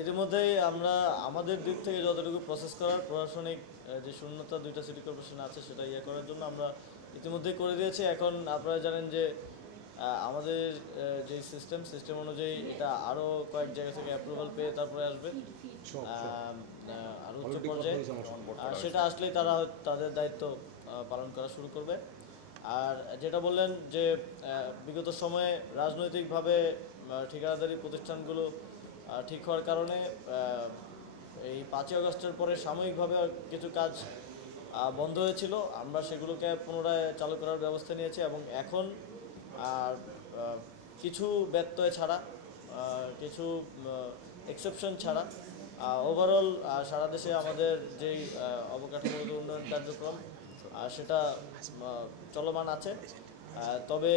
এর মধ্যেই আমরা আমাদের দিক থেকে যতটুকু প্রসেস করার প্রশাসনিক যে শূন্যতা দুইটা সিটি কর্পোরেশন আছে সেটা করার জন্য আমরা ইতিমধ্যেই করে দিয়েছি। এখন আপনারা জানেন যে আমাদের যে সিস্টেম অনুযায়ী এটা আরও কয়েক জায়গা থেকে অ্যাপ্রুভাল পেয়ে তারপরে আসবে আরও উচ্চ পর্যায়ে। সেটা আসলেই তারা তাদের দায়িত্ব পালন করা শুরু করবে। আর যেটা বললেন যে বিগত সময়ে রাজনৈতিকভাবে ঠিকাদারি প্রতিষ্ঠানগুলো ঠিক হওয়ার কারণে এই 5ই আগস্টের পরে সাময়িকভাবে কিছু কাজ বন্ধ হয়েছিল। আমরা সেগুলোকে পুনরায় চালু করার ব্যবস্থা নিয়েছি এবং এখন আর কিছু ব্যত্যয় ছাড়া, কিছু এক্সেপশন ছাড়া ওভারঅল সারা দেশে আমাদের যেই অবকাঠামোগত উন্নয়ন কার্যক্রম সেটা চলমান আছে। তবে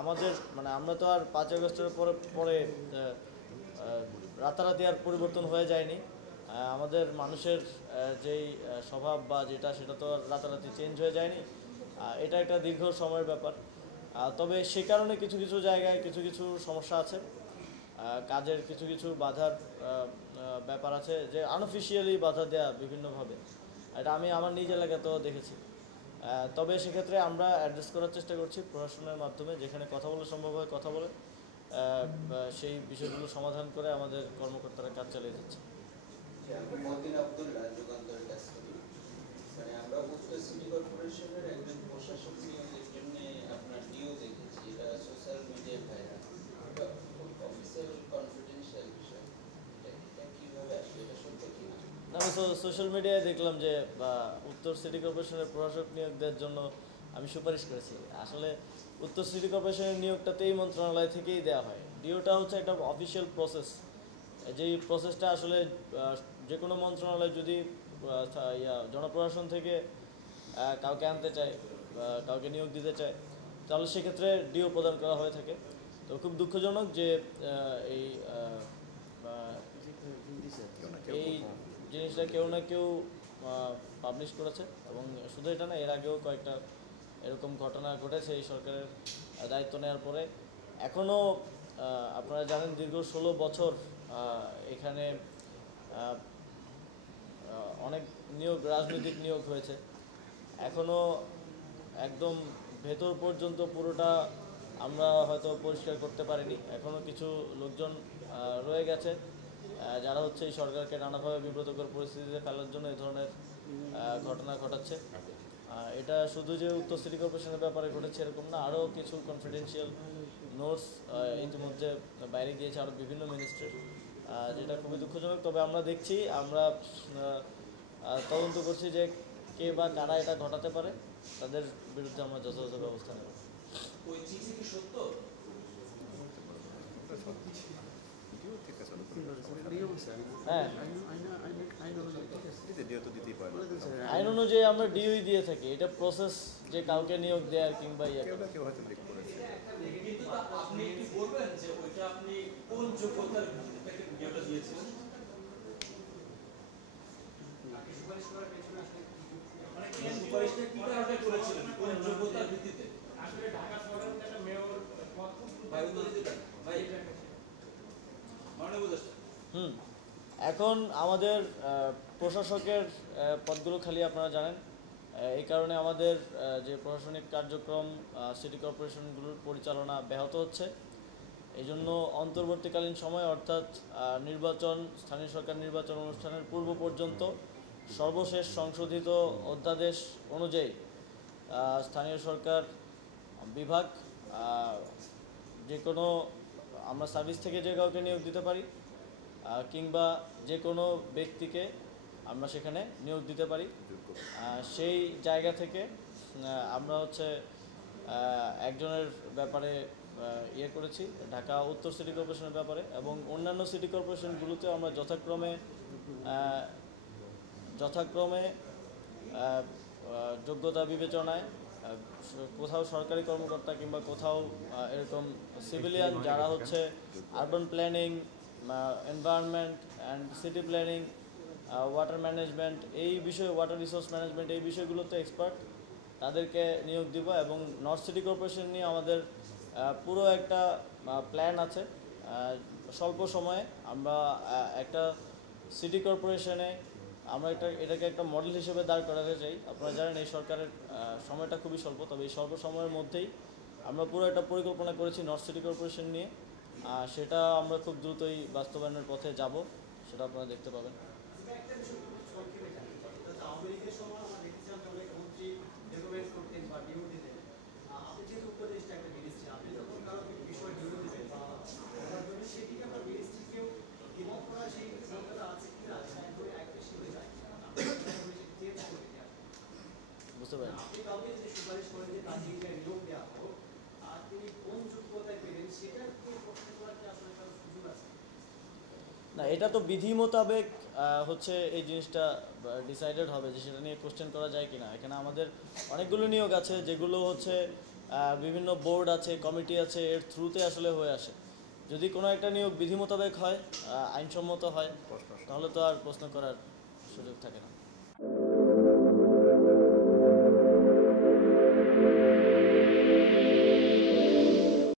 আমাদের আমরা তো আর 5ই আগস্টের পরে রাতারাতি আর পরিবর্তন হয়ে যায়নি। আমাদের মানুষের যেই স্বভাব বা যেটা সেটা তো আর রাতারাতি চেঞ্জ হয়ে যায়নি। এটা একটা দীর্ঘ সময়ের ব্যাপার। তবে সে কারণে কিছু কিছু জায়গায় কিছু কিছু সমস্যা আছে, কাজের কিছু কিছু বাধার ব্যাপার আছে, যে আনঅফিসিয়ালি বাধা দেয়া বিভিন্নভাবে। এটা আমি আমার নিজ এলাকাতেও দেখেছি। তবে সেক্ষেত্রে আমরা অ্যাড্রেস করার চেষ্টা করছি প্রশাসনের মাধ্যমে, যেখানে কথা বলা সম্ভব হয় কথা বলে সেই বিষয়গুলো সমাধান করে আমাদের কর্মকর্তারা কাজ চালিয়ে যাচ্ছে। আমরা উত্তর সিটি কর্পোরেশনের একজন প্রশাসক নিয়োগের জন্য আপনার নিয়োগ দেখেছি, এটা সোশ্যাল মিডিয়ায় ভাইরাল, এটা অফিসিয়াল কনফিডেন্সিয়াল বিষয়, এটা কিভাবে আসবে, এটা সত্য কিনা? আমি সোশ্যাল মিডিয়ায় দেখলাম যে উত্তর সিটি কর্পোরেশনের প্রশাসক নিয়োগ দেওয়ার জন্য আমি সুপারিশ করেছি। আসলে উত্তর সিটি কর্পোরেশনের নিয়োগটাতে এই মন্ত্রণালয় থেকেই দেওয়া হয়। ডিওটা হচ্ছে একটা অফিসিয়াল প্রসেস, যেই প্রসেসটা আসলে যে কোনো মন্ত্রণালয় যদি জনপ্রশাসন থেকে কাউকে আনতে চায়, কাউকে নিয়োগ দিতে চায়, তাহলে সেক্ষেত্রে ডিও প্রদান করা হয়ে থাকে। তো খুব দুঃখজনক যে এই এই জিনিসটা কেউ না কেউ পাবলিশ করেছে। এবং শুধু এটা না, এর আগেও কয়েকটা এরকম ঘটনা ঘটেছে এই সরকারের দায়িত্ব নেওয়ার পরে। এখনও আপনারা জানেন দীর্ঘ 16 বছর এখানে অনেক নিয়োগ, রাজনৈতিক নিয়োগ হয়েছে। এখনও একদম ভেতর পর্যন্ত পুরোটা আমরা হয়তো পরিষ্কার করতে পারিনি। এখনও কিছু লোকজন রয়ে গেছে যারা হচ্ছে এই সরকারকে নানাভাবে বিব্রতকর পরিস্থিতিতে ফেলার জন্য এই ধরনের ঘটনা ঘটাচ্ছে। এটা শুধু যে উত্তর সিটি কর্পোরেশনের ব্যাপারে ঘটেছে এরকম না, আরও কিছু কনফিডেন্সিয়াল নোটস ইতিমধ্যে বাইরে গিয়েছে আরও বিভিন্ন মিনিস্ট্রির, যেটা খুবই দুঃখজনক। তবে আমরা দেখছি, আমরা তদন্ত করছি যে কে বা কারা এটা ঘটাতে পারে, তাদের বিরুদ্ধে আমরা যথাযথ ব্যবস্থা নেব। হ্যাঁ, আইন অনুযায়ী আমরা ডিওই দিয়ে থাকি। এটা প্রসেস যে কাউকে নিয়োগ দেওয়ার কিংবা এখন আমাদের প্রশাসকের পদগুলো খালি, আপনারা জানেন। এই কারণে আমাদের যে প্রশাসনিক কার্যক্রম সিটি কর্পোরেশনগুলোর পরিচালনা ব্যাহত হচ্ছে। এই জন্য অন্তর্বর্তীকালীন সময়, অর্থাৎ নির্বাচন, স্থানীয় সরকার নির্বাচন অনুষ্ঠানের পূর্ব পর্যন্ত সর্বশেষ সংশোধিত অধ্যাদেশ অনুযায়ী স্থানীয় সরকার বিভাগ যে কোনো, আমরা সার্ভিস থেকে যে কাউকে নিয়োগ দিতে পারি কিংবা যে কোনো ব্যক্তিকে আমরা সেখানে নিয়োগ দিতে পারি। সেই জায়গা থেকে আমরা হচ্ছে একজনের ব্যাপারে করেছি, ঢাকা উত্তর সিটি কর্পোরেশনের ব্যাপারে, এবং অন্যান্য সিটি কর্পোরেশনগুলোতে আমরা যথাক্রমে যোগ্যতা বিবেচনায় কোথাও সরকারি কর্মকর্তা কিংবা কোথাও এরকম সিভিলিয়ান যারা হচ্ছে urban planning, environment and city planning, water management, এই বিষয়ে ওয়াটার রিসোর্স ম্যানেজমেন্ট, এই বিষয়গুলোতে এক্সপার্ট, তাদেরকে নিয়োগ দিব। এবং নর্থ সিটি কর্পোরেশন নিয়ে আমাদের পুরো একটা প্ল্যান আছে। স্বল্প সময়ে আমরা একটা সিটি কর্পোরেশনে আমরা এটাকে একটা মডেল হিসেবে দাঁড় করাতে চাই। আপনারা জানেন এই সরকারের সময়টা খুবই স্বল্প, তবে এই স্বল্প সময়ের মধ্যেই আমরা পুরো একটা পরিকল্পনা করেছি নর্থ সিটি কর্পোরেশন নিয়ে। সেটা আমরা খুব দ্রুতই বাস্তবায়নের পথে যাব, সেটা আপনারা দেখতে পাবেন। বুঝতে পারেন না, এটা তো বিধি মোতাবেক হচ্ছে এই জিনিসটা ডিসাইডেড হবে যে সেটা নিয়ে কোশ্চেন করা যায় কিনা। এখানে আমাদের অনেকগুলো নিয়োগ আছে যেগুলো হচ্ছে বিভিন্ন বোর্ড আছে, কমিটি আছে, এর থ্রুতে আসলে হয়ে আসে। যদি কোনো একটা নিয়োগ বিধি মোতাবেক হয়, আইনসম্মত হয়, তাহলে তো আর প্রশ্ন করার সুযোগ থাকে না।